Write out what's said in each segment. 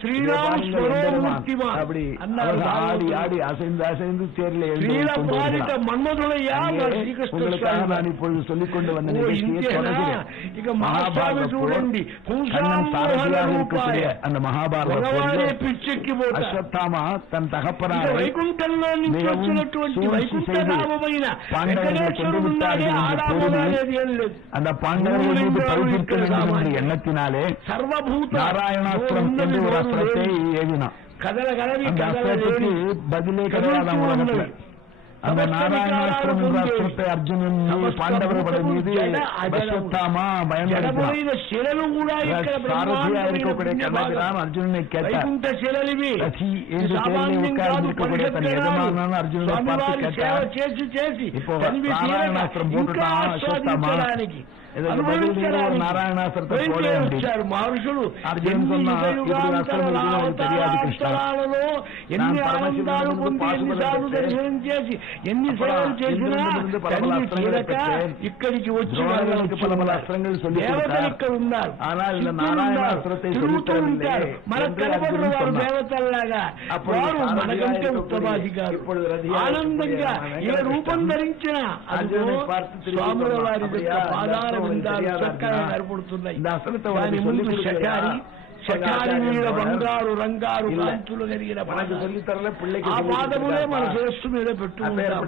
ஸ்ரீராம் ஸ்வரோமூர்த்திமா அப்படி ஆடி ஆடி அசைந்து அசைந்து தேர்ல மன்மதுரையா உங்களுக்காக நான் இப்பொழுது சொல்லிக் கொண்டு வந்த நிகழ்ச்சியை அந்த மகாபாரத பிச்சைக்கு அஸ்வத்தாமா தன் தகப்பனாரை அந்த பாண்டவர்கள் மீது பரிசிக்க வேண்டும் என்ற எண்ணத்தினாலே சர்வபூத நாராயணாஸ்திரம் என்று ஒரு அஸ்திரத்தை ஏவினான். அந்த அஸ்திரத்துக்கு பதிலே கிடையாது உலகத்துல. அந்த நாராயணாஸ்திரம் என்ற அஸ்திரத்தை அர்ஜுனன் பாண்டவர் படை மீது அஸ்வத்தாமா பயன்படுத்தினான். சாரதியா இருக்கக்கூடிய கண்ணபிரான் அர்ஜுனனை கேட்டார். இருக்கக்கூடிய தன் எஜமானான அர்ஜுனனை பார்த்து கேட்டார், இப்போ நாராயணாஸ்திரம் போட்டுட்டான் அஸ்வத்தாமா, இதற்கு பதில் ஒரு நாராயணாஸ்திரத்தை போட மகர்ஷுలు அர்ஜுனன் சொன்னா தெரியாது கிருஷ்ணா, நான் பரமசிவனிடமிருந்து பாசுபதம் దర్శనం చేసి ఎన్ని సేవలు చేసినా ఇక్కడికి వచ్చి பல அஸ்திரங்கள் சொல்லி ఇక్కడ ఉన్నారు. ஆனால் இந்த நாராயணாஸ்திரத்தை சொல்லித்தரவில்லை. మనకు కనబడిన వారు దేవతల్లాగా వారు మనకంటే ఉత్తమాధికారు. ఆనందంగా ఏ రూపం ధరించిన స్వాముల వారి పాదాల విందాలు చక్కగా కనపడుతున్నాయి. దాని ముందు శకారి శకారి మీద బంగారు రంగారు కాంతులు కలిగిన ఆ పాదములే మన శిరస్సు మీద పెట్టుకుంటారు.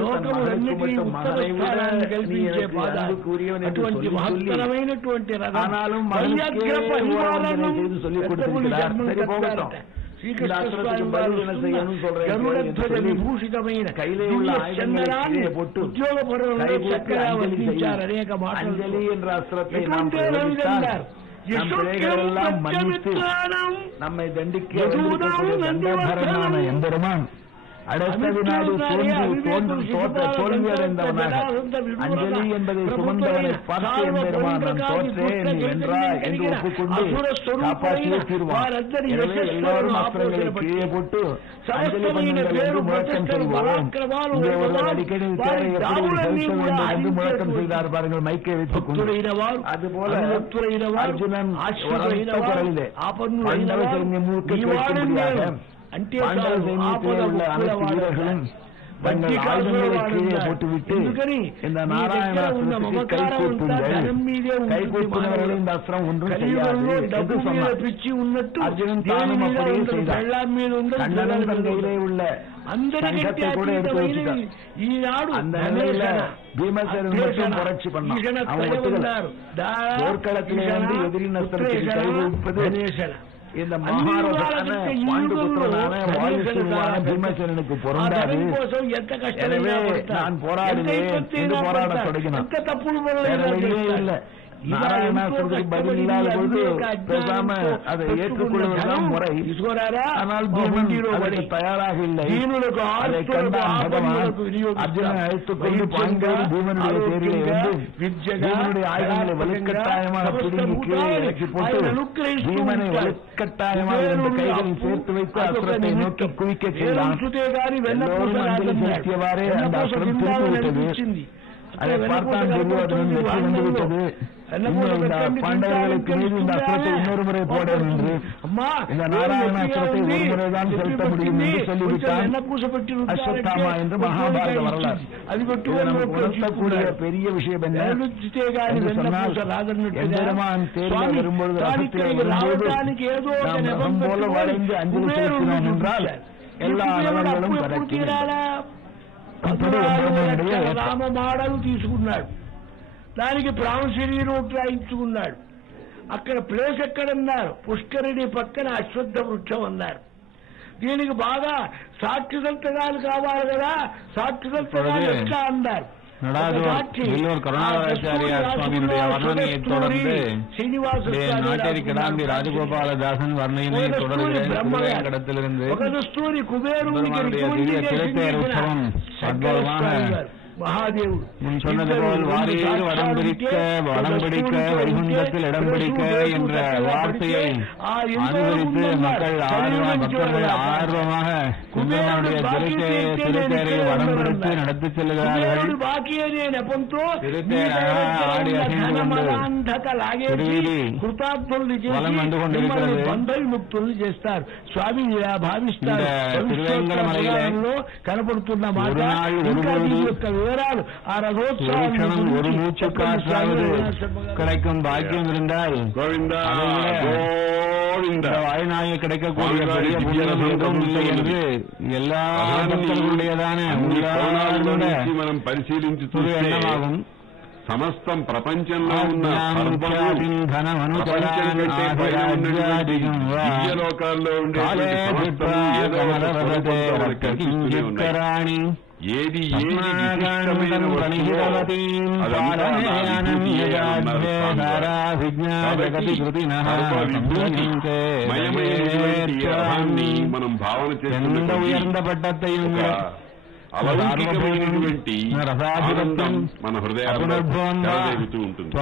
లోకములన్నిటినీ ఉత్తరస్థానాన్ని కల్పించే పాదాలు. అటువంటి మహత్తరమైనటువంటి విభూషితమైన చందనాన్ని ఉద్యోగపరులను చక్కగా వర్ణించారు. అనేక మాటలు நம்மை தண்டிக்க எம்பெருமான் அடுத்த வினாடி தோல்வியடைந்தவனாக அஞ்சலி என்பதை சுமந்தவனை பார்த்து எம்பெருமான் தோற்றேன் வென்றாய் என்று ஒப்புக்கொண்டு காப்பாற்றியே தீர்வான். எனவே எல்லாரும் அஸ்திரங்களை கீழே போட்டு அஞ்சலி பண்ணுங்கள் என்று முழக்கம் செய்வோம். இங்கே ஒருவர் அடிக்கடி தேரை எப்படி செலுத்த வேண்டும் என்று முழக்கம் செய்தார் பாருங்கள், மைக்கை வைத்துக் கொண்டு. அதுபோல அர்ஜுனன் குரலிலே பாண்டவ சைன்யம் முழுக்க கேட்கும்படியாக பாண்டவ சைன்யத்தில் உள்ள அனைத்து வீரர்களும் தங்கள் ஆயுதங்களை கீழே போட்டுவிட்டு இந்த நாராயணாஸ்திரத்துக்கு கை கூப்புங்கள், கை கூப்பினவர்கள் இந்த அஸ்திரம் ஒன்றும் செய்யாது என்று சொன்னார். அர்ஜுனன் தானும் அப்படியே செய்தார். கண்ணன் தன் கையிலே உள்ள சங்கத்தை கூட எடுத்து வச்சுட்டார். அந்த நிலையில பீமசேனன் மட்டும் புரட்சி பண்ணான். அவன் ஒத்துக்கிறார். போர்க்களத்திலே வந்து எதிரின் அஸ்திரத்துக்கு கை வைப்பது இந்த மகாரதனான பாண்டுபுத்திரனான வாயுசூரனான பீமசேனனுக்கு பொருந்தாது. எனவே நான் போராடுவேன் என்று போராடத் தொடங்கினான். இல்லை நாராயணாஸ்திரத்துக்கு பதில் இல்லாத பொழுது பேசாம அதை ஏற்றுக்கொள்வதுதான் முறை. ஆனால் பீமன் அதற்கு தயாராக இல்லை. அதை கண்டான் பகவான். அர்ஜுனனை அழைத்துக் கொண்டு பாண்டவர் பீமனுடைய தேரிலே வந்து பீமனுடைய ஆயுதங்களை வலுக்கட்டாயமாக பிடுங்கி கீழே இறக்கி போட்டு பீமனை வலுக்கட்டாயமாக இரண்டு கைகளில் சேர்த்து வைத்து அஸ்திரத்தை நோக்கி குவிக்க செய்தான். எல்லோரும் அஞ்சலி செலுத்தியவாறே அந்த அஸ்திரம் திரும்பிவிட்டது. அதை பார்த்தான் துரியோதனன், வெற்றி வந்துவிட்டது. பாண்டவர்களுக்கு மீது இந்த அஸ்திரத்தை இன்னொரு முறை போட என்று இந்த நாராயணாஸ்திரத்தை ஒரு முறைதான் செலுத்த முடியும் என்று சொல்லிவிட்டான் அஸ்வத்தாமா என்று மகாபாரத வரலாறு. நமக்கு உணர்த்தக்கூடிய பெரிய விஷயம் என்ன என்று சொன்னால், எம்பெருமான் தேர்தல் வரும்பொழுது ரசத்திலே வரும்போது நாம் ரசம் போல வளைந்து அஞ்சலி செலுத்தினோம் என்றால் எல்லா நலன்களும் கிடைக்கிறது. రామమాడలు తీసుకున్నాడు, దానికి ప్రాణశరీరం రాయించుకున్నాడు. అక్కడ ప్లేస్ ఎక్కడన్నారు, పుష్కరిణి పక్కన అశ్వత్థ వృక్షం అన్నారు. దీనికి బాగా సాక్షి సంతకాలు కావాలి కదా, సాక్షి సంతకాలు ఎట్లా అన్నారు. நடாதூர் கருணாகராச்சாரியா சுவாமியினுடைய வர்ணனையை தொடர்ந்து நாட்டேரி கிடாம்பி ராஜகோபாலதாசன் வர்ணனையை தொடர்ந்து கடத்திலிருந்து திவ்ய திரைப்பேர் உற்சவம் அற்புதமான சொன்னது போல் வாரியில் வடம்பிடிக்க வைகுண்டத்தில் இடம் பிடிக்க என்ற வார்த்தையை அனுசரித்து பக்தர்கள் ஆர்வமாக கும்பனுடைய திருத்தேரை வடம் பிடித்து நடத்தி செல்கிறார்கள். திருத்தேர் ஆடி அசைந்து கொண்டு కంఠక లాగేసి కృతార్థుల్ని చేసి మిమ్మల్ని బంధ విముక్తుల్ని చేస్తారు. స్వామి ఇలా భావిస్తారు. పురాణంలో కనపడుతున్న మాట ఇంకా దీని యొక్క వివరాలు ఆ రథోత్సవం கிடைக்கும் பாக்கியம் இருந்தால் வாழ்நாளில் கிடைக்கக்கூடிய பெரிய புண்ணியம் எதுவும் இல்லை என்று எல்லா பக்தர்களுடையதான మనం పరిశీలించుతూ ఎన్నమాகும் సమస్తం ప్రపంచంలో ఉన్న దివ్యలోకాల్లో ఉండే ఏది మనం భావన చేస్తున్న ఉయర్ந்த பட்டத்தையும் అలౌకికమైనటువంటి ఆనందం మన హృదయాల్లో చెలరేగుతూ ఉంటుంది.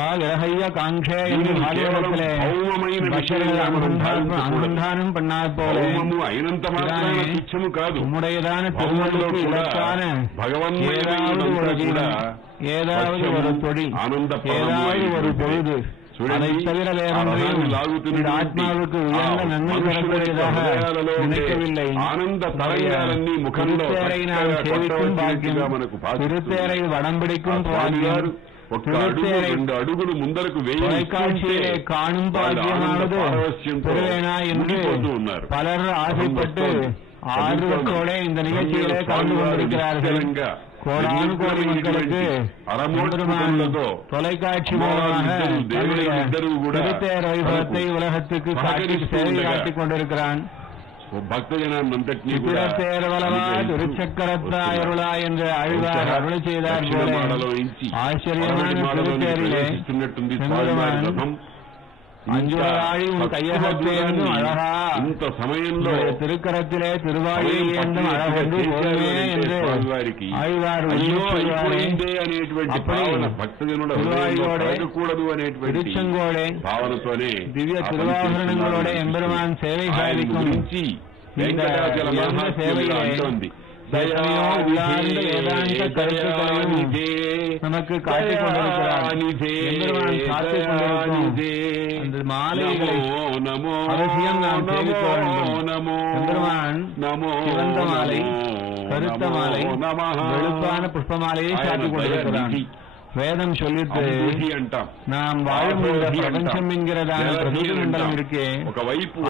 అనుసంధానం భౌమము అయినంత మాత్రమే తుచ్చము కాదు. భౌమంలో కూడా భగవన్మయమైనదంతా కూడా ఆనంద పొழுது அதை தவிர ஆத்மாவுக்கு உயர்ந்த நன்மை பெறக்கூடியதாக நினைக்கவில்லை. ஆனந்த தரங்காலన్నీ ముఖంలో நாம் சேவிக்கும் பாக்கியம், திருத்தேரை வடம் பிடிக்கும் பாக்கியம், திருத்தேரை 2 అడుగులు ముందరకు தொலைக்காட்சியிலே காணும் பாக்கியமானது பெறுவேனா என்று பலர் ஆசைப்பட்டு ஆர்வத்தோட இந்த நிகழ்ச்சியிலே கலந்து கொண்டிருக்கிறார்கள். கோடானு கோடி மக்களுக்கு தொலைக்காட்சி மூலமாக திருத்தேர் வைபவத்தை உலகத்துக்கு சேவை காட்டிக் கொண்டிருக்கிறான். திருத்தேர்வலவா திருச்சக்கரத்தாயருளா என்ற அழிவார் அருளை செய்தார் போல ஆச்சரியமான திருத்தேரிலே அஞ்சுவாழி உன் கையகத்தேர்ந்தும் அழகா இந்த சமயంలో திருக்கரத்திலே திருவாழியை ஏந்தும் அழகென்று போதுமே என்று ஆழ்வார் అనేటువంటి భావన భక్తజనుల திருவாழியோடு திருச்செங்கோடு భావనతోనే திவ்ய திருவாபரணங்களோட எம்பெருமான் சேவை சாதிக்கும் சேவையிலே வேதாந்த கருத்துக்களையும் நமக்கு காட்டிக் கொண்டிருக்கிறார். அந்த மாலைகளை அவசியம் நாம் சேவிக்க வேண்டும். எம்பெருமான் சிவந்த மாலை, கருத்த மாலை, வெளுப்பான புஷ்ப மாலையை சாட்டிக் கொண்டிருக்கிறான். வேதம் சொல்லிட்டு நாம் வாழும் பிரபஞ்சம் என்கிறதான பிரதிமண்டலம் இருக்கே